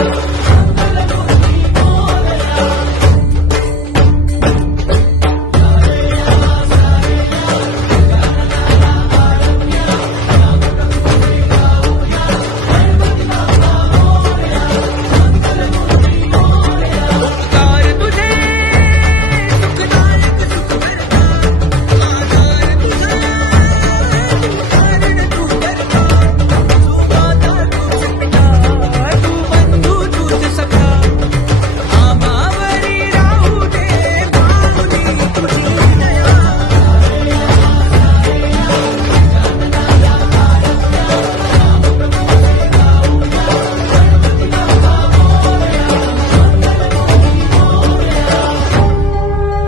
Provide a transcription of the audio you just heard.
Thank you.